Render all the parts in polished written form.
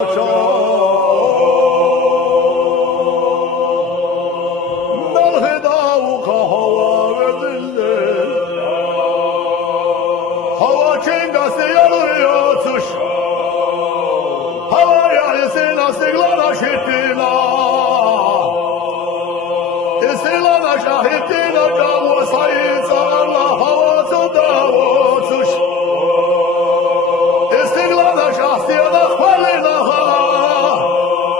Hava çengası yanıyor tuş. Hava yarısına sıglana şiddina. İstilana şahittina kavu sayıca Allah havasında otuş. İstiglana şahsiyana hvalina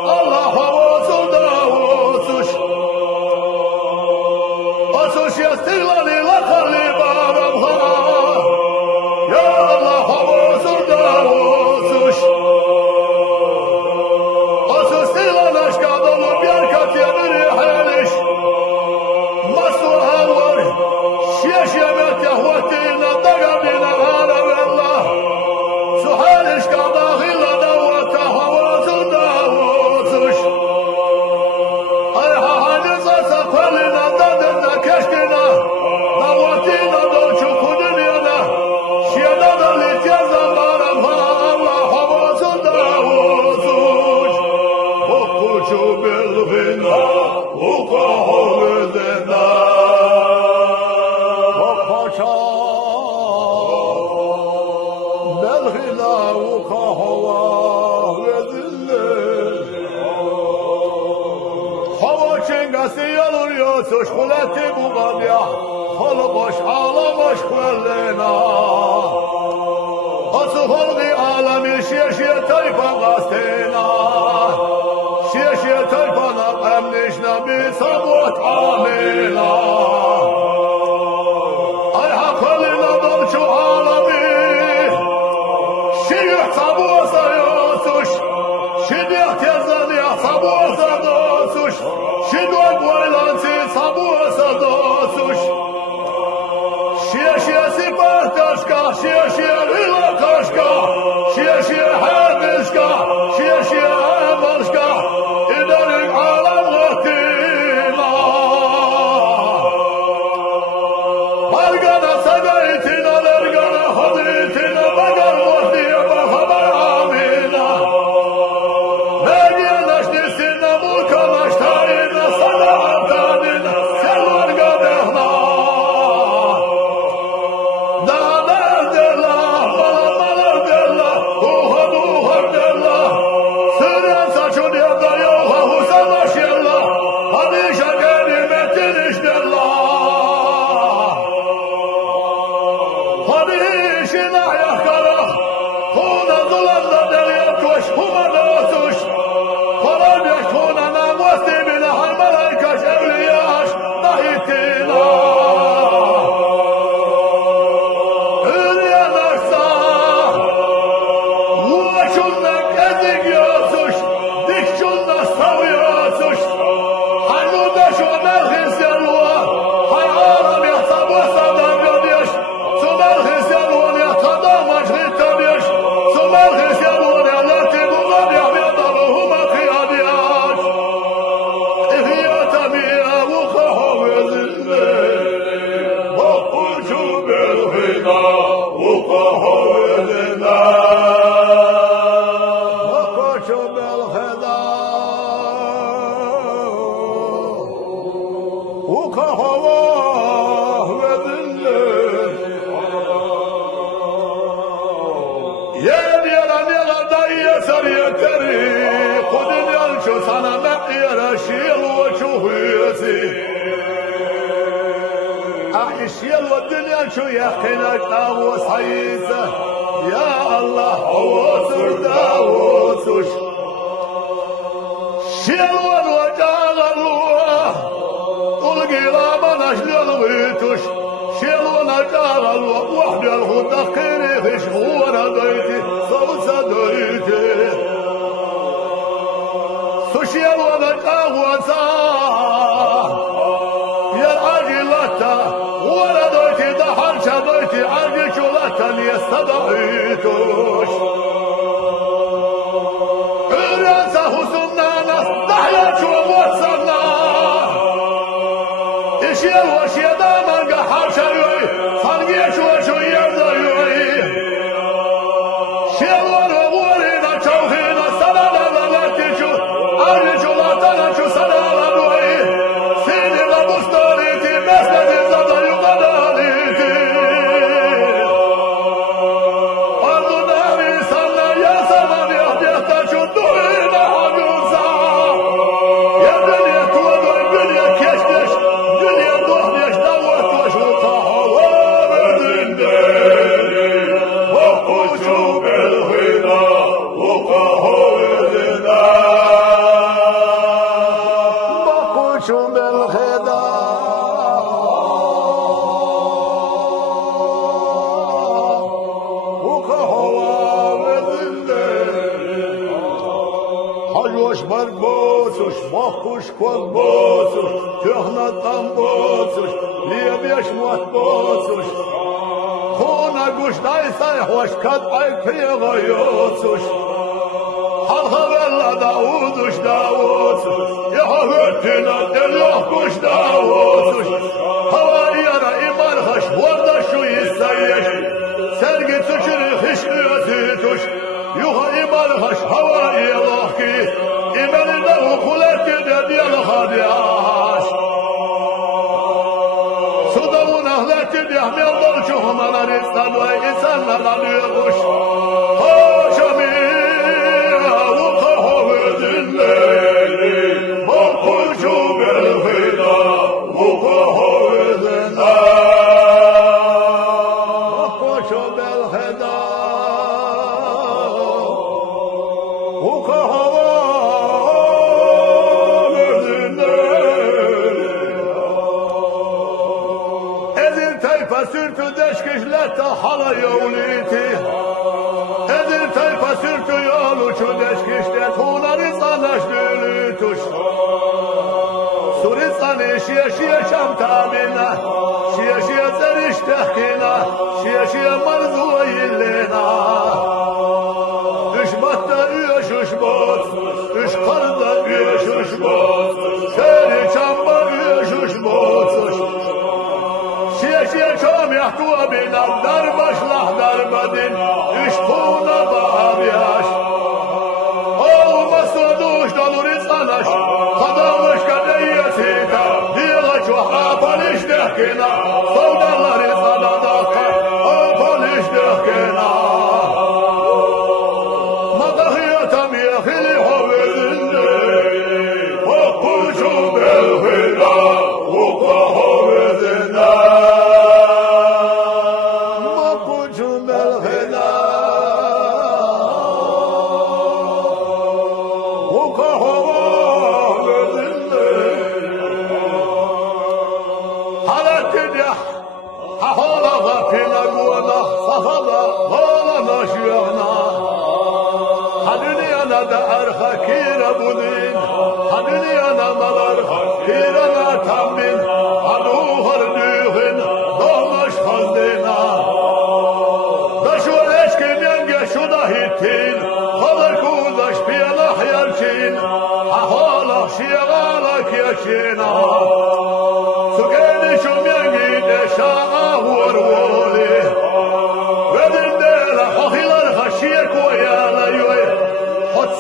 Allah havasında otuş. Otuş istiglani lakarli babamha. Ya Allah havasında otuş. Otuş istilana şkadalı bir kat yemiri heliş. Masu havar. Şiş yemet yahvetina dagabina ala vellah. Suhal işkadahıyla davata havasında otuş. Ay hahaniza sakvalina dadında keşkina. Davatina dolçu kudünyana. Şiyada da litya zamanım Allah havasında otuş. Okucu bilgina, ukaholüdena. Okaça, belgina, ukaholüdena. Hava çengası yalıyor, suçkuleti bu badya. Halı boş ağlamış kvellena. Asıl halgı alemi şeşiye tayfa gastena. Şeşiye tayfana emnişna bir sabot amela. Ay hakkılına dolçu alemi. Şiyuh sabuasa yosuş. Şidiyah tezaniyah sabuasa dosuş. Şidoy boylansi sabuasa dosuş. Şeşiye sipah taşka, şeşiye hila kaşka, şeşiye hemizka, şeşiye emalşka, idarik alam vaktina. Balgana sagaytina, lergana haditina, bagar vaktiye bahabar amina. Megiye naştisina, mulka naştarina, sana antadina, selvarga dehna. Sana meqyara şil ve çuhuyesi. Şil ve dünya şu yakınak avu sayısı. Ya Allah otur da otur. Şil ve cağalluğa. Ulgila manaşlıl vituş. Şil ve cağalluğa. Vahdel hudakiri hışhura doyti. Savsa doyti. Suşiyel ve kavvasa Yer acilata Vara doyti da harça doyti Argi çulata niye sadaytuş Üryansa husumna nas Dahya çuvatsana İşiyel ve şiyeda manga harça yoy Sangiye çuva şu yerde yoy Şiyel ve vurina çavhina Sana Hajoş var bozuş, mahkuş kol bozuş, köhnatan bozuş, liyebeş muat bozuş. Kona guştaysay hoş kat ay kıyıgayotsuş. Halka vella Davuduş Davudsuş. Yaha hürtüne del yokmuş Davudsuş. Hava yana iman haş, varda şu istayeş. Sergi tükürü hişliyor zütuş. Yuha iman haş, hava ilah ki. İmeninde hukuletti de diyal hadiyaş. Suda unahletti de ahmiyaldan çoğumalar insan ve insanlardan yokmuş. Haşami. Sürtü deşkişlette halaya uliti. Edir tayfa sürtü yol uçu deşkişlet hunarı sanaş dülütüş. Suristanı şiye şiye şam tabina. Şiye şiye zeriş tehkina. Şiye şiye marzu illina. Düşmatta üyeş uşbot. Üç karda üyeş uşbot. Seri çamba üyeş uşbot. Şiye çam yahtu bina dar başlah darbadin üç kuna bağıryaş. Olmazsa duş dalur insanaş kadamış kadeyesita dila çok apaliş dehkina savdarlar insana daka apaliş dehkina madahiyatam yehili havezinde okucu belhida uka havezinde Kira budin, hadini anamalar, kira natamin, anu hardüğün, doğmuş hazdina. Da şu eşkin yenge şu da hittin, kadar kuzaş piyalah yerçin, ahala şiyagalak yaşina. Su geldi şu yengi de şağa vur voli, vedin de la hahilar haşiye koyala yoy.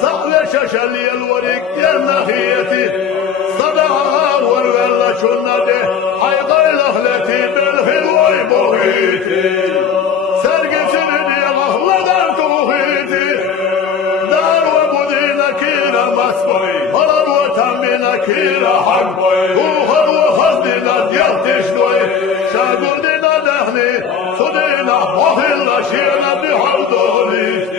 Sağle şaşali el-varik yernahiyeti Sadaha vurvella şunnade Haygay lahleti belhilvay bohiti Sergisini diye lahladan tuhiti Dar ve budina kira masboy Halar ve tambina kira hakboy Uhar ve hazdina diyatişdoy Şagurdina dehni Sudina bohilla şiirna bihavdoli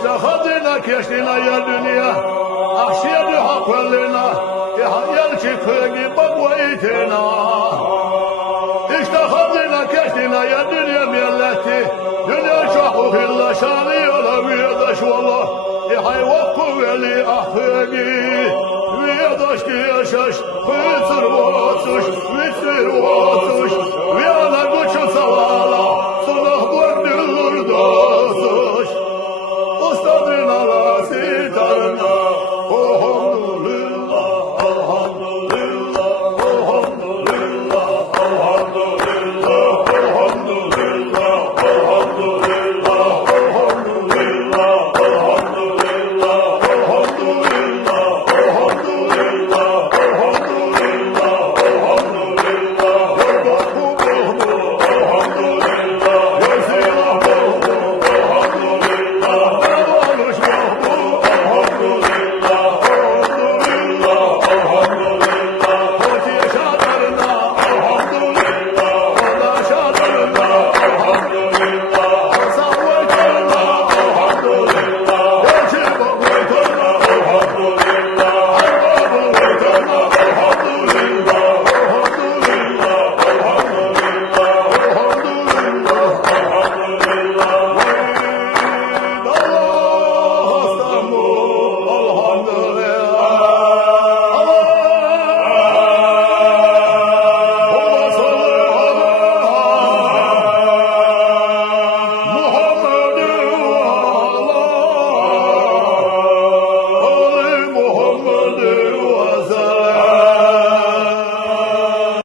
İşte hazine keştine ya dünya. Ahşiyedi hakvelina. İhayel çıkığı bakvaytena. İşte hazine keştine ya dünya milleti. Dünya şahı hilla şanı yola viyedaş valla. İhay vakku veli ahfegi. Viyedaş ki yaşaş. Hüsür vatuş. Hüsür vatuş. Viyana güçü savaş.